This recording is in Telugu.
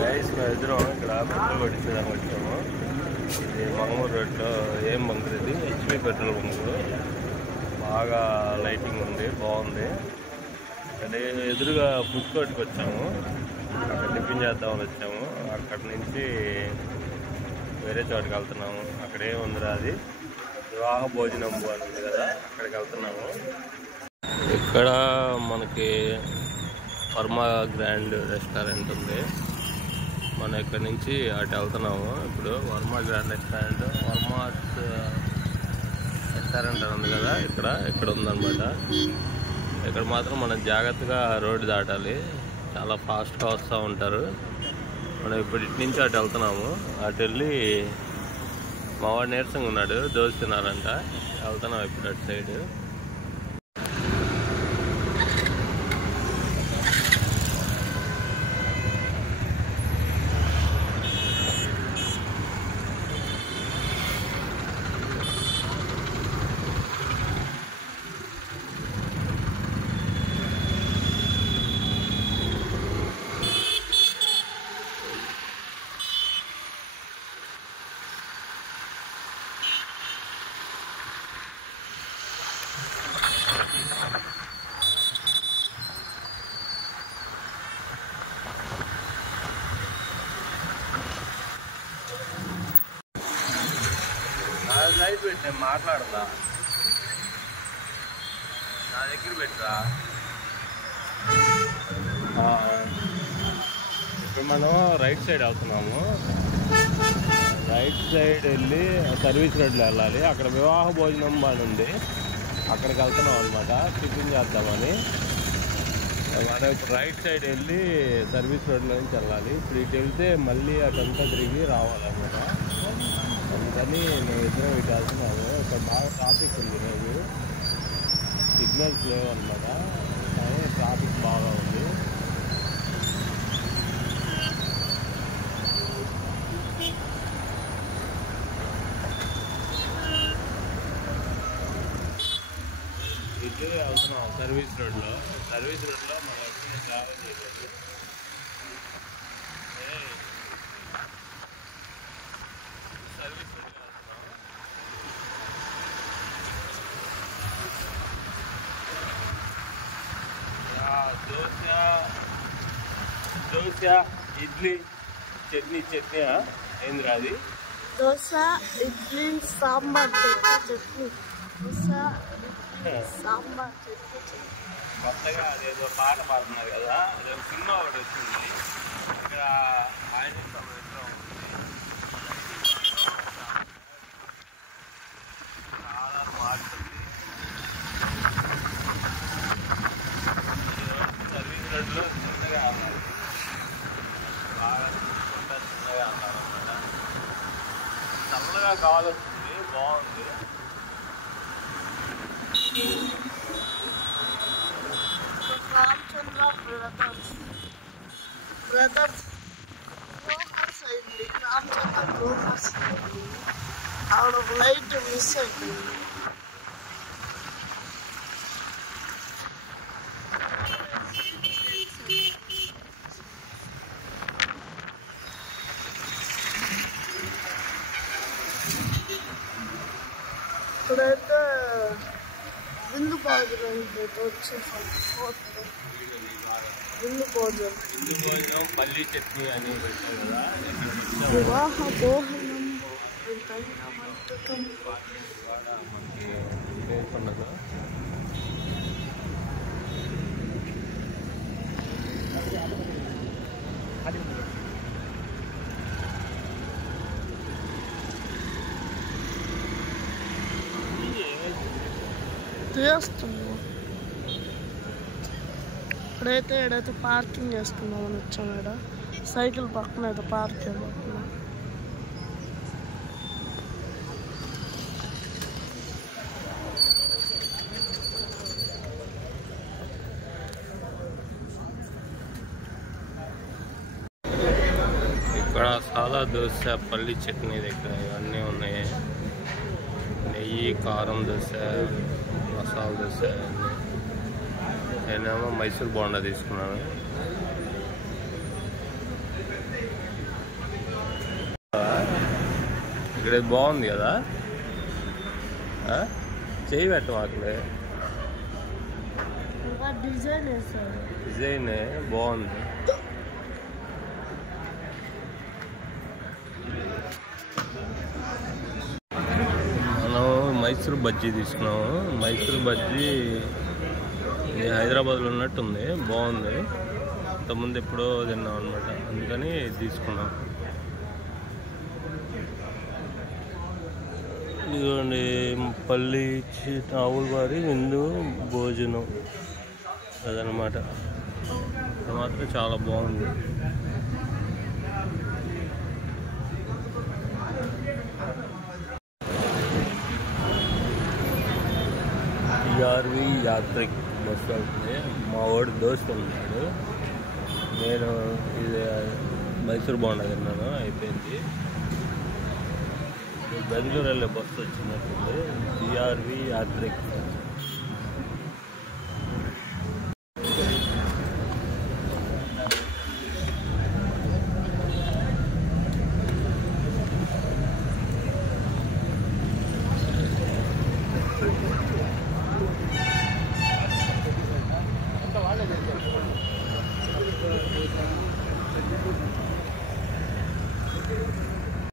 గైస్ మేము ఇద్దరం ఇక్కడ పెట్రోల్ కొట్టించడానికి వచ్చాము. ఇది మంగళూరు రోడ్లో ఏం బంకులు, ఇది హెచ్పి పెట్రోల్ బంకు. బాగా లైటింగ్ ఉంది, బాగుంది. అదే ఎదురుగా ఫుడ్ కోర్ట్కి వచ్చాము, అక్కడ టిఫిన్ చేద్దామని వచ్చాము. అక్కడి నుంచి వేరే చోటుకి వెళ్తున్నాము. అక్కడ ఏముందిరా, అది వివాహ భోజనం అని ఉంది కదా, అక్కడికి వెళ్తున్నాము. ఇక్కడ మనకి వర్మ గ్రాండ్ రెస్టారెంట్ ఉంది. మనం ఇక్కడ నుంచి అటు వెళ్తున్నాము. ఇప్పుడు Varma grand restaurant, Varma restaurant అని ఉంది కదా, ఇక్కడ ఉందన్నమాట. ఇక్కడ మాత్రం మనం జాగ్రత్తగా రోడ్డు దాటాలి, చాలా ఫాస్ట్గా వస్తూ ఉంటారు. మనం ఇప్పుడు ఇటు నుంచి అటు వెళ్తున్నాము. అటు వెళ్ళి మా వాడు నీరసంగా ఉన్నాడు, దోశ తినాలంట. వెళ్తున్నాం ఇప్పుడు అటు సైడ్. లైట్ పెట్టి నేను మాట్లాడదా, నా దగ్గర పెట్టరా. ఇప్పుడు మనం రైట్ సైడ్ వెళ్తున్నాము. రైట్ సైడ్ వెళ్ళి సర్వీస్ రోడ్లో వెళ్ళాలి. అక్కడ వివాహ భోజనం అని ఉంది, అక్కడికి వెళ్తున్నాం అనమాట, టిఫిన్ చేద్దామని. మనం ఇప్పుడు రైట్ సైడ్ వెళ్ళి సర్వీస్ రోడ్లో నుంచి వెళ్ళాలి. ఇప్పుడు ఇటు వెళ్తే మళ్ళీ అటంతా తిరిగి రావాలన్నమాట. అందుకని మేము ఇద్దరం ఇటు వెళ్తున్నాము. ఇక్కడ బాగా ట్రాఫిక్ ఉంది ఈరోజు, సిగ్నల్స్ లేవు అనమాట, కానీ ట్రాఫిక్ బాగా ఉంది. ఇటు వెళ్తున్నాం సర్వీస్ రోడ్లో. సర్వీస్ రోడ్లో మనం వచ్చిన ట్రావెల్ చేయలేదు. సర్వీస్ రోడ్లో దోశ, ఇడ్లీ, చట్నీ. ఏందిరా అది? దోశ, ఇడ్లీ, సాంబార్ చట్నీ. దోశ, సాంబార్ చట్నీ. కొత్తగా అదేదో పాట పాడుతున్నారు కదా, అదే సినిమా ఒకటి వచ్చింది. ఇక్కడ ఆయన చాలా మారుతుంది. సర్వీస్ రోడ్లో చిన్నగా అన్నారు, బాగా చూసుకుంటా చిన్నగా అన్నారు అన్నమాట. చల్లగా కావాలొస్తుంది, బాగుంది. రామచంద్ర బ్రదర్స్ బ్రోకర్స్ అయింది. రామచంద్ర బ్రోకర్స్ అయింది. ఆవిడ ఫ్లైట్ మిస్ అయింది. ఇప్పుడైతే విందు భోజనం వచ్చేసాం. విందు భోజనం పల్లి చట్నీ అని పెట్టారు కదా. వివాహ భోజనం వంటకం. మనకి పండుగ చేస్తున్నాం. ఇప్పుడైతే ఏడైతే పార్కింగ్ చేసుకున్నామని వచ్చాము. ఇక్కడ సైకిల్ పక్కన అయితే పార్క్ చేయబోతున్నాం. ఇక్కడ సాదా దోశ, పల్లి చట్నీ దగ్గర ఇవన్నీ ఉన్నాయి. నెయ్యి, కారం దోశ, మసాలా దోశ. నేనేమో మైసూర్ బోండా తీసుకున్నాను. ఇక్కడ బాగుంది కదా, చేయి పెట్టవాకలే. డిజైన్ బాగుంది. మనం మైసూర్ బజ్జీ తీసుకున్నాము. మైసూర్ బజ్జీ హైదరాబాద్లో ఉన్నట్టుంది, బాగుంది. ఇంతకుముందు ఎప్పుడో తిన్నాం అనమాట, అందుకని తీసుకున్నాం. ఇదిగోండి పల్లి ఆవుల వారి విందు భోజనం అదనమాట. ఇది మాత్రం చాలా బాగుంది. టీఆర్వి యాత్రిక్ బస్సు అవుతుంది. మా వాడు దోస్తు ఉన్నాడు. నేను ఇది మైసూర్ బోండా తిన్నాను, అయిపోయింది. బెంగళూరు వెళ్ళే బస్సు వచ్చినట్టుంది. టీఆర్వి యాత్రిక్.